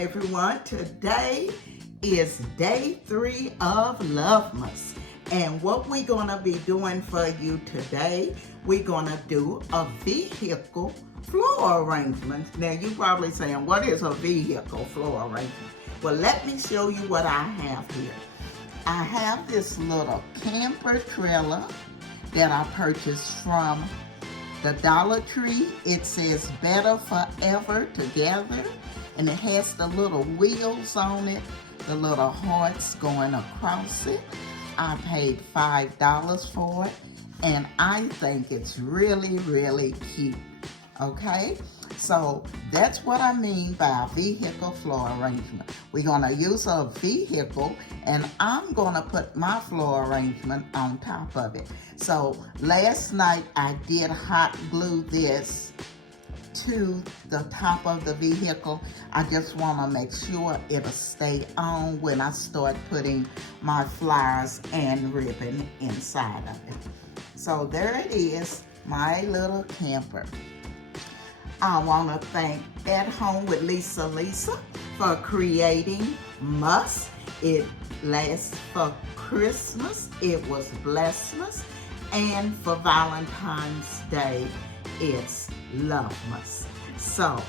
everyone. Today is day 3 of Lovemas. And what we're going to be doing for you today, we're going to do a vehicle floor arrangement. Now, you're probably saying, what is a vehicle floor arrangement? Well, let me show you what I have here. I have this little camper trailer that I purchased from the DollarTree. It says Better Forever Together, and it has the little wheels on it, the little hearts going across it. I paid $5 for it, and I think it's really, really cute. Okay, so that's what I mean by a vehicle floor arrangement. We're gonna use a vehicle, and I'm gonna put my floor arrangement on top of it. So last night I did hot glue this to the top of the vehicle. I just wanna make sure it'll stay on when I start putting my flowers and ribbon inside of it. So there it is, my little camper. I want to thank At Home with Lisa for creating Must. It lasts for Christmas. It was Blessmas. And for Valentine's Day, it's Lovemas. So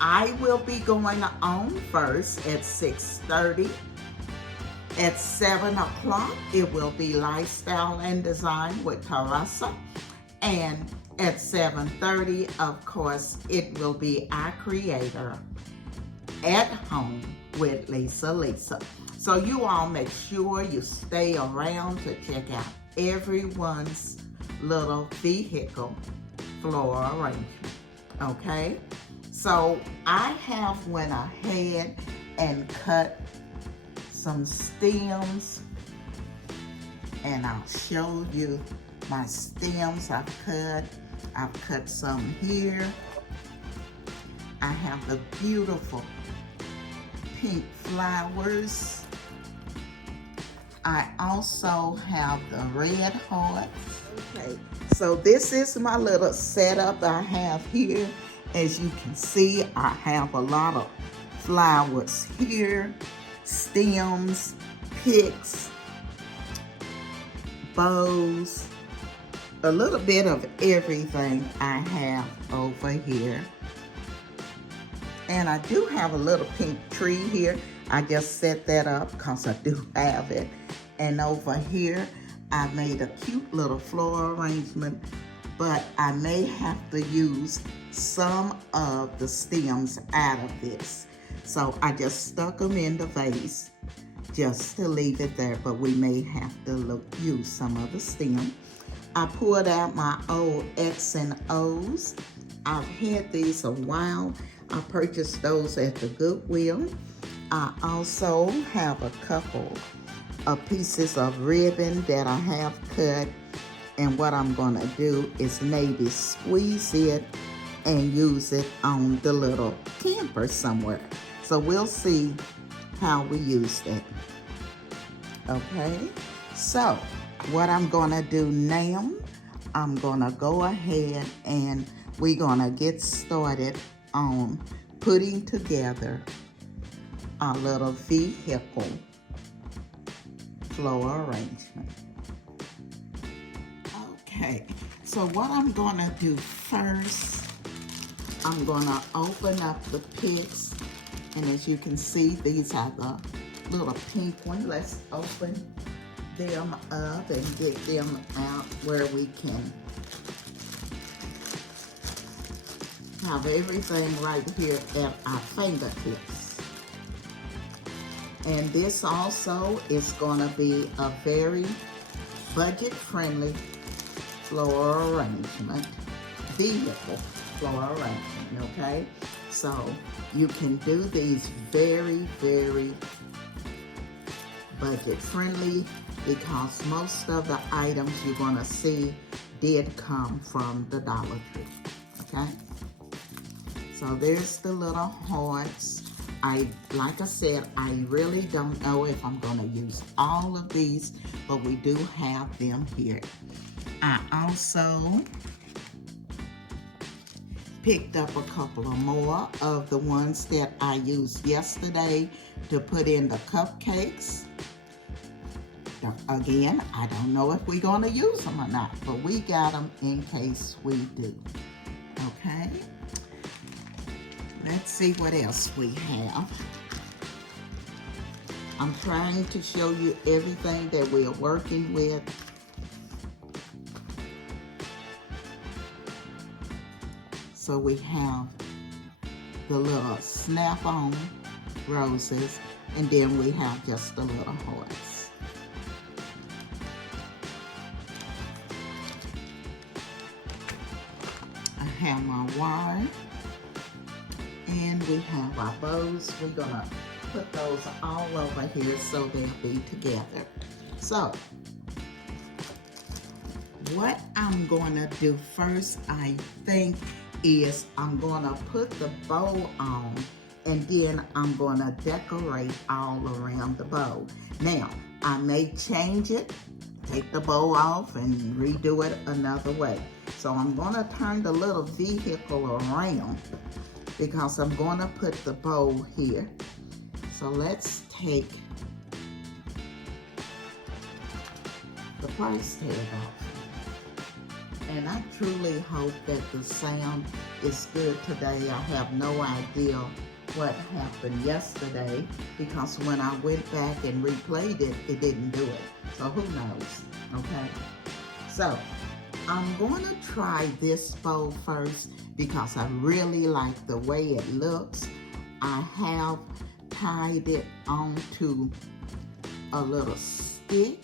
I will be going on first at 6:30. At 7 o'clock, it will be Lifestyle and Design with Teresa. And at 7:30, of course, it will be our creator, At Home with Lisa. So you all make sure you stay around to check out everyone's little vehicle floor arrangement, okay? So I have went ahead and cut some stems, and I'll show you my stems I've cut some here. I have the beautiful pink flowers. I also have the red hearts. Okay, so this is my little setup I have here. As you can see, I have a lot of flowers here, stems, picks, bows, a little bit of everything I have over here. And I do have a little pink tree here. I just set that up because I do have it. And over here, I made a cute little floor arrangement, but I may have to use some of the stems out of this. So I just stuck them in the vase just to leave it there, but we may have to use some of the stem. I pulled out my old X and O's. I've had these a while. I purchased those at the Goodwill. I also have a couple of pieces of ribbon that I have cut. And what I'm gonna do is maybe squeeze it and use it on the little camper somewhere. So we'll see how we use it. Okay, so what I'm gonna do now, I'm gonna go ahead and we're gonna get started on putting together a little vehicle floor arrangement. Okay, so what I'm gonna do first, I'm gonna open up the picks, and as you can see, these are the little pink ones. Let's open them up and get them out where we can have everything right here at our fingertips. And this also is gonna be a very budget-friendly floor arrangement, vehicle floor arrangement, okay? So you can do these very, very budget-friendly because most of the items you're gonna see did come from the Dollar Tree, okay? So there's the little hearts. Like I said, I really don't know if I'm gonna use all of these, but we do have them here. I also picked up a couple of more of the ones that I used yesterday to put in the cupcakes. Again, I don't know if we're going to use them or not, but we got them in case we do. Okay? Let's see what else we have. I'm trying to show you everything that we're working with. So we have the little snap-on roses, and then we have just the little hearts. I have my wire, and we have our bows. We're gonna put those all over here so they'll be together. So, what I'm gonna do first, I think, is I'm gonna put the bow on, and then I'm gonna decorate all around the bow. Now, I may change it, take the bow off, and redo it another way. So I'm gonna turn the little vehicle around because I'm gonna put the bow here. So let's take the price tag off. And I truly hope that the sound is good today. I have no idea what happened yesterday because when I went back and replayed it, it didn't do it. So who knows, okay? So I'm going to try this bow first because I really like the way it looks. I have tied it onto a little stick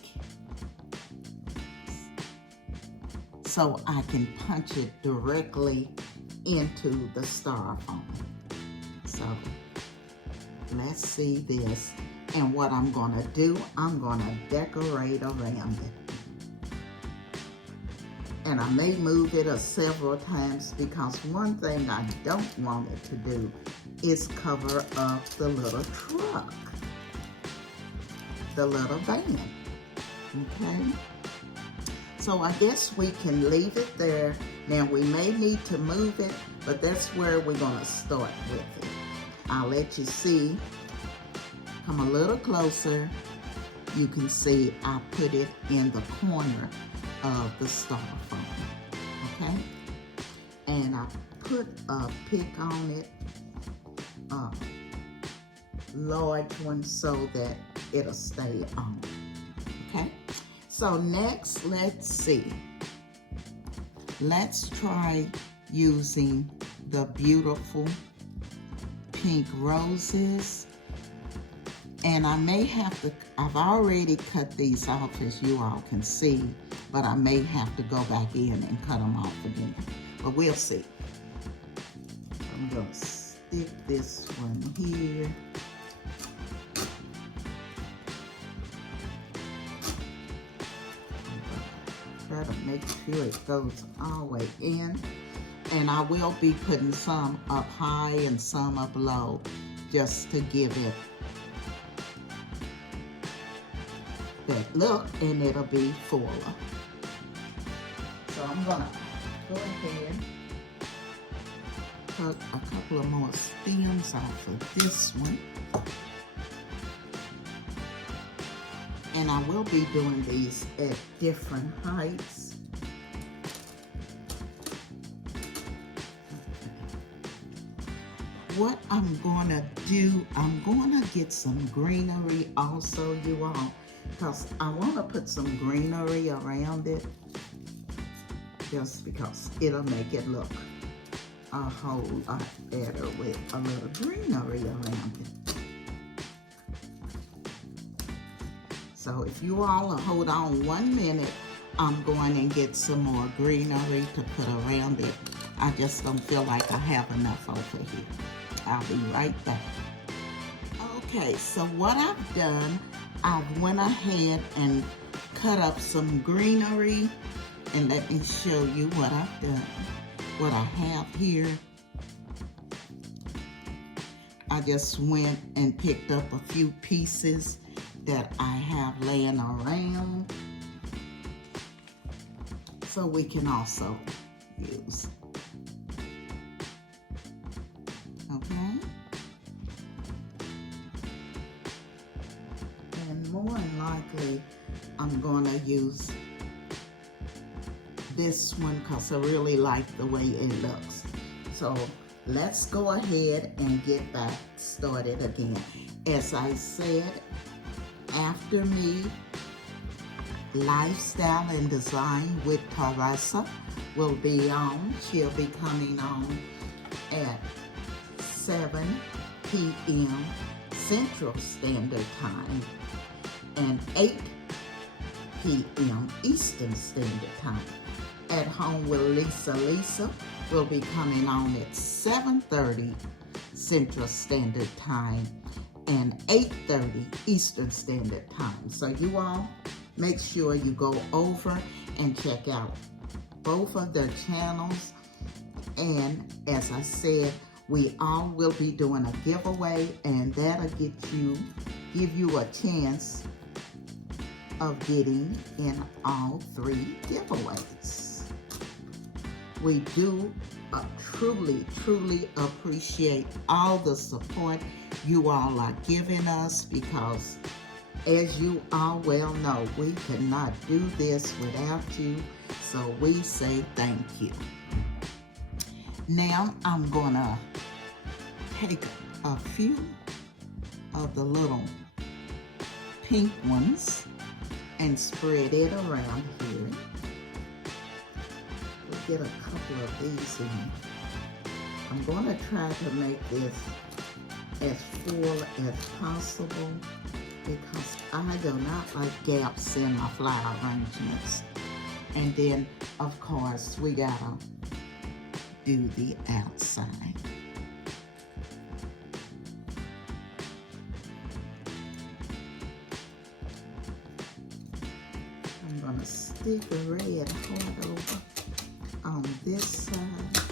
so I can punch it directly into the styrofoam. So let's see this. And what I'm gonna do, I'm gonna decorate around it. And I may move it several times because one thing I don't want it to do is cover up the little truck, the little van, okay? So I guess we can leave it there. Now we may need to move it, but that's where we're gonna start with it. I'll let you see. Come a little closer. You can see I put it in the corner of the styrofoam, okay? And I put a pick on it, a large one, so that it'll stay on, okay? So next, let's see. Let's try using the beautiful pink roses. And I may have to, I've already cut these off as you all can see, but I may have to go back in and cut them off again. But we'll see. I'm gonna stick this one here. Try to make sure it goes all the way in. And I will be putting some up high and some up low just to give it that look, and it'll be fuller. So I'm gonna go ahead, cut a couple of more stems off of this one. And I will be doing these at different heights. What I'm gonna do, I'm gonna get some greenery also, you all, because I wanna put some greenery around it, just because it'll make it look a whole lot better with a little greenery around it. So if you all hold on 1 minute, I'm going and get some more greenery to put around it. I just don't feel like I have enough over here. I'll be right back. Okay, so what I've done, I went ahead and cut up some greenery, and let me show you what I've done. What I have here, I just went and picked up a few pieces that I have laying around, so we can also use. okay? And more than likely, I'm gonna use this one because I really like the way it looks. So let's go ahead and get back started again. As I said, after me, Lifestyle and Design with Teresa will be on. She'll be coming on at 7 p.m. Central Standard Time and 8 p.m. Eastern Standard Time. At Home with Lisa will be coming on at 7:30 Central Standard Time and 8:30 Eastern Standard Time. So you all make sure you go over and check out both of their channels. And as I said, we all will be doing a giveaway, and that'll give you a chance of getting in all 3 giveaways. We do truly appreciate all the support you all are giving us, because as you all well know, we cannot do this without you. So we say thank you. Now I'm gonna take a few of the little pink ones and spread it around here. We'll get a couple of these in. I'm gonna try to make this as full as possible because I do not like gaps in my flower arrangements. And then, of course, we gotta do the outside. I'm gonna stick a red heart over on this side.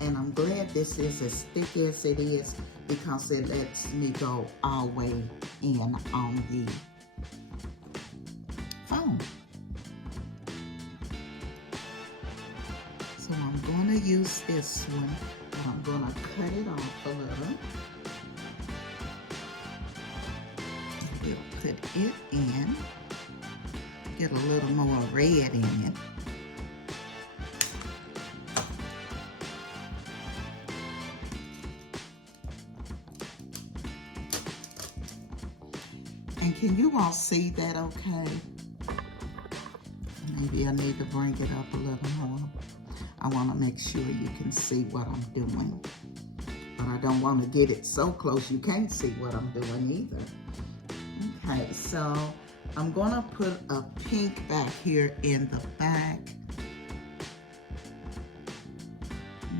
And I'm glad this is as thick as it is because it lets me go all the way in on the foam. So I'm going to use this one, but I'm going to cut it off a little. We'll put it in, get a little more red in it. And can you all see that okay? Maybe I need to bring it up a little more. I want to make sure you can see what I'm doing. But I don't want to get it so close you can't see what I'm doing either. Okay, so I'm going to put a pink back here in the back.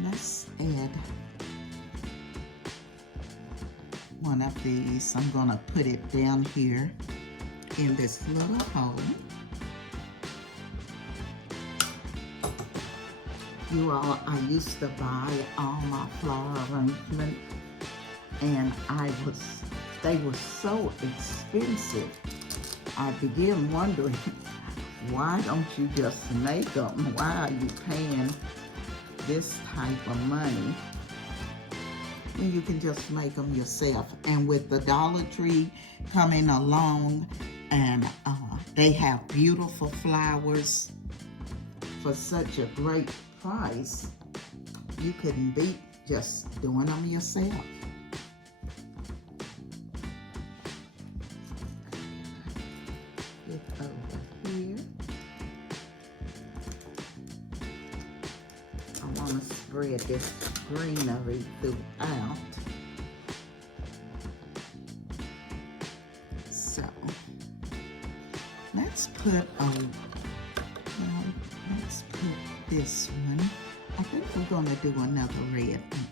Let's add one of these. I'm going to put it down here in this little hole. You all, I used to buy all my flower arrangements, and they were so expensive. I began wondering, why don't you just make them? Why are you paying this type of money when you can just make them yourself? And with the DollarTree coming along, and they have beautiful flowers for such a great price, you couldn't beat just doing them yourself. Get over here. I want to spread this greenery throughout. So let's put let's put this one. I think we're going to do another red one.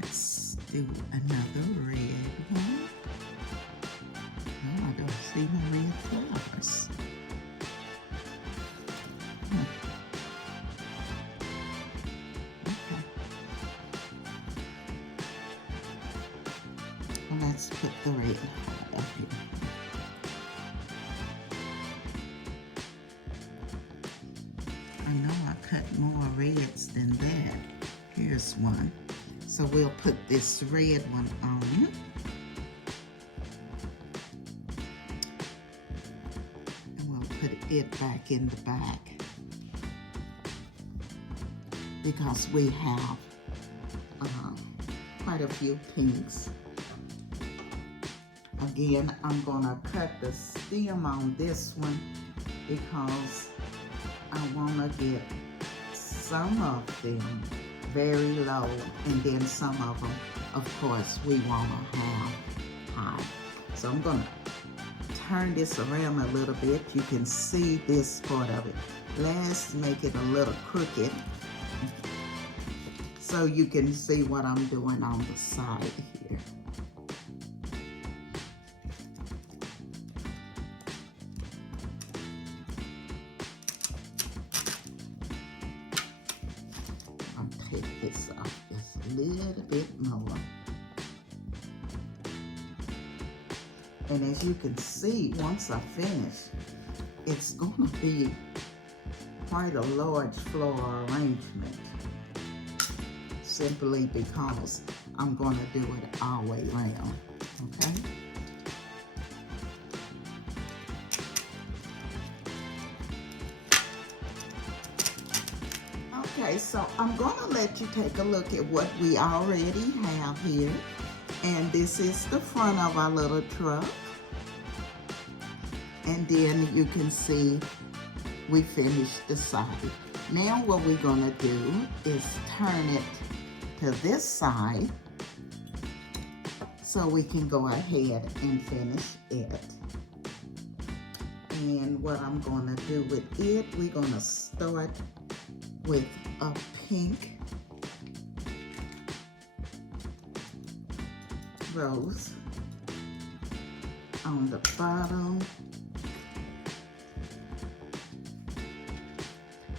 Let's do another red one. Oh, I don't see no red flowers. Okay. Well, let's put the red up here. know I cut more reds than that. Here's one. So we'll put this red one on. And we'll put it back in the back, because we have quite a few pinks. Again, I'm gonna cut the stem on this one because I wanna get some of them very low, and then some of them, of course, we wanna have high. So I'm gonna turn this around a little bit. You can see this part of it. Let's make it a little crooked so you can see what I'm doing on the side here. I'll take this off just a little bit more. And as you can see, once I finish, it's gonna be quite a large floral arrangement, simply because I'm gonna do it all the way around, okay? Okay, so I'm gonna let you take a look at what we already have here. And this is the front of our little truck. And then you can see we finished the side. Now what we're gonna do is turn it to this side so we can go ahead and finish it. And what I'm gonna do with it, we're gonna start with a pink rose on the bottom.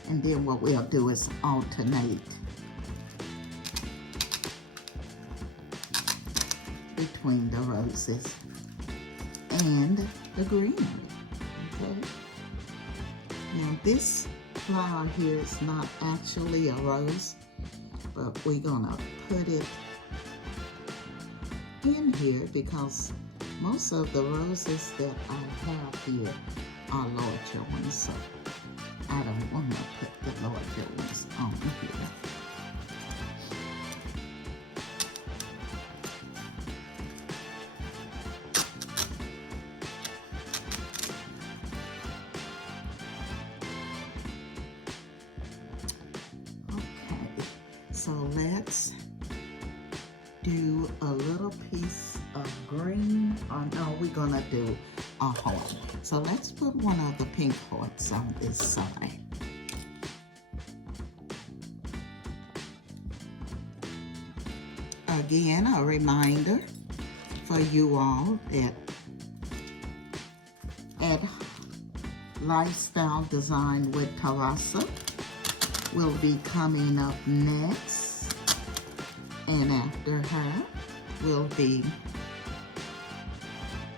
And then what we'll do is alternate between the roses and the greenery, okay? Now this flower here is not actually a rose, but we're gonna put it in here because most of the roses that I have here are larger ones, so I don't want to put the larger ones on here. Okay, so let's do a little piece of green. Oh no, we're gonna do a heart. So let's put one of the pink hearts on this side. Again, a reminder for you all that at Lifestyle Design with Teresa will be coming up next, and after her will be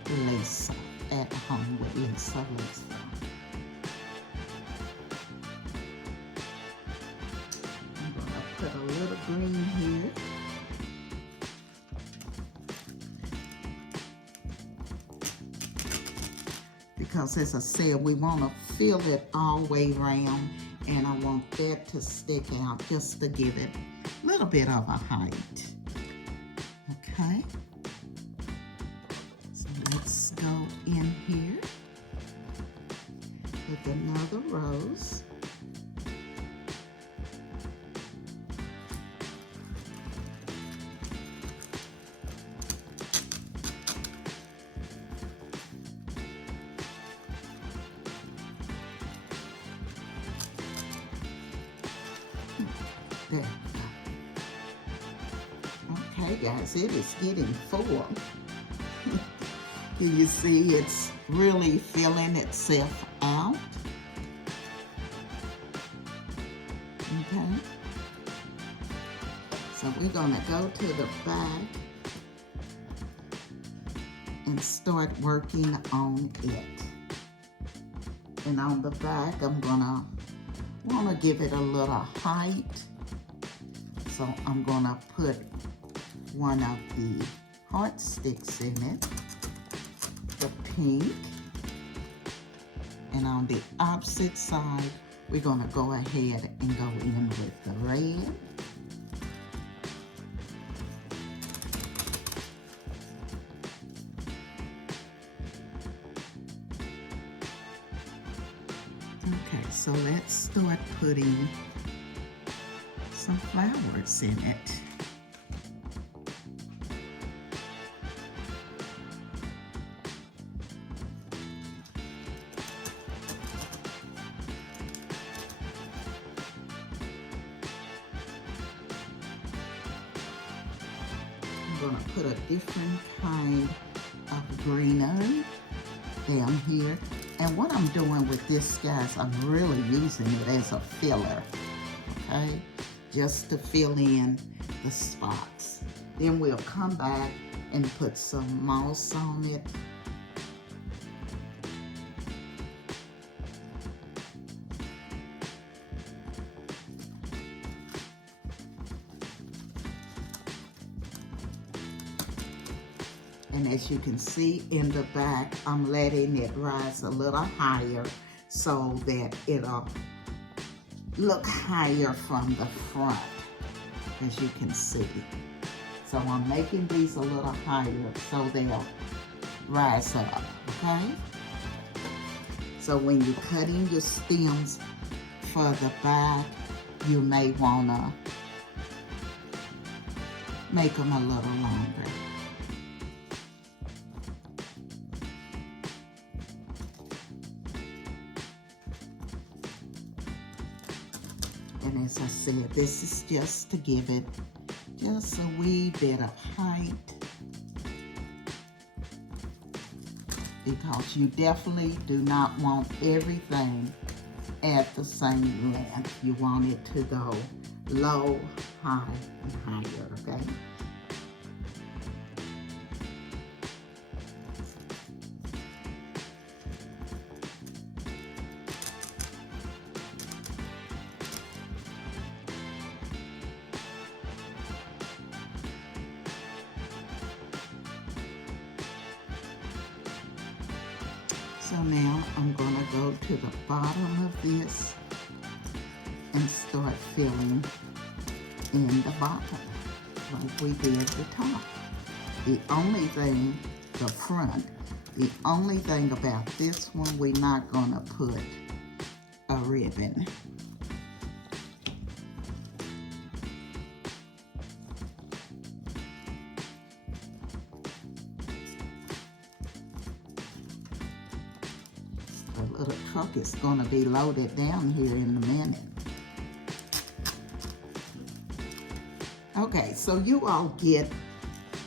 Lisa at Home with Lisa. I'm going to put a little green here. Because as I said, we want to fill it all the way around, and I want that to stick out just to give it a little bit of a height. Okay. So let's go in here with another rose. There. Okay, guys, it is getting full. Can you see it's really filling itself out? Okay. So we're gonna go to the back and start working on it. And on the back, I'm gonna want to give it a little height. So I'm going to put one of the heart sticks in it, the pink. And on the opposite side, we're going to go ahead and go in with the red. Okay, so let's start putting some flowers in it. I'm going to put a different kind of greenery down here. And what I'm doing with this, guys, I'm really using it as a filler, okay? Just to fill in the spots. Then we'll come back and put some moss on it. And as you can see in the back, I'm letting it rise a little higher so that it'll look higher from the front, as you can see. So I'm making these a little higher so they'll rise up, okay? So when you're cutting your stems for the back, you may wanna make them a little longer. And as I said, this is just to give it just a wee bit of height, because you definitely do not want everything at the same length. You want it to go low, high, and higher, okay? So now I'm gonna go to the bottom of this and start filling in the bottom like we did the top. The only thing, the front, the only thing about this one, we're not gonna put a ribbon. The little truck is going to be loaded down here in a minute. Okay, so you all get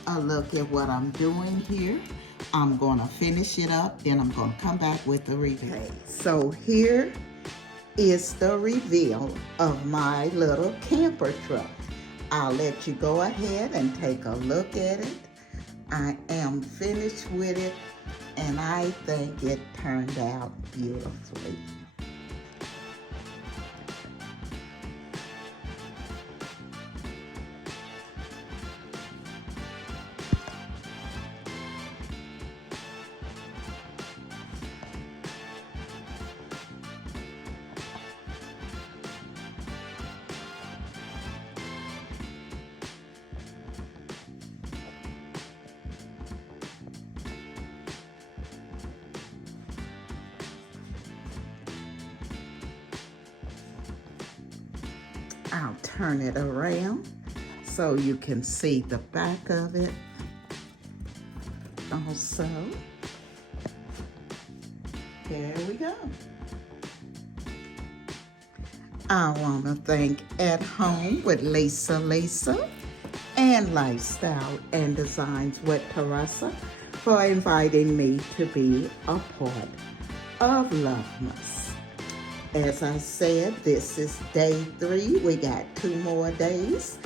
a look at what I'm doing here. I'm going to finish it up, then I'm going to come back with the reveal. Okay, so here is the reveal of my little camper truck. I'll let you go ahead and take a look at it. I am finished with it, and I think it turned out beautifully. I'll turn it around so you can see the back of it also. There we go. I want to thank At Home with Lisa and Lifestyle and Designs with Teresa for inviting me to be a part of Lovemas. As I said, this is day 3. We got 2 more days.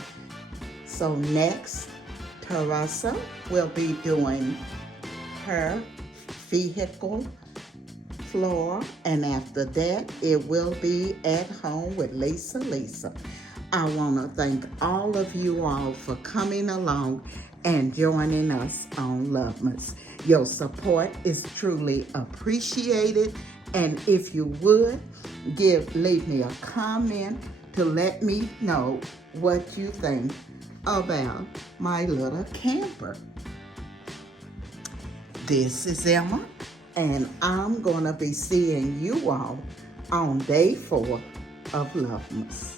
So next, Teresa will be doing her vehicle Floral, and after that, it will be At Home with Lisa. I want to thank all of you all for coming along and joining us on Lovemas. Your support is truly appreciated, and if you would, leave me a comment to let me know what you think about my little camper. This is Emma, and I'm going to be seeing you all on day 4 of Lovemas.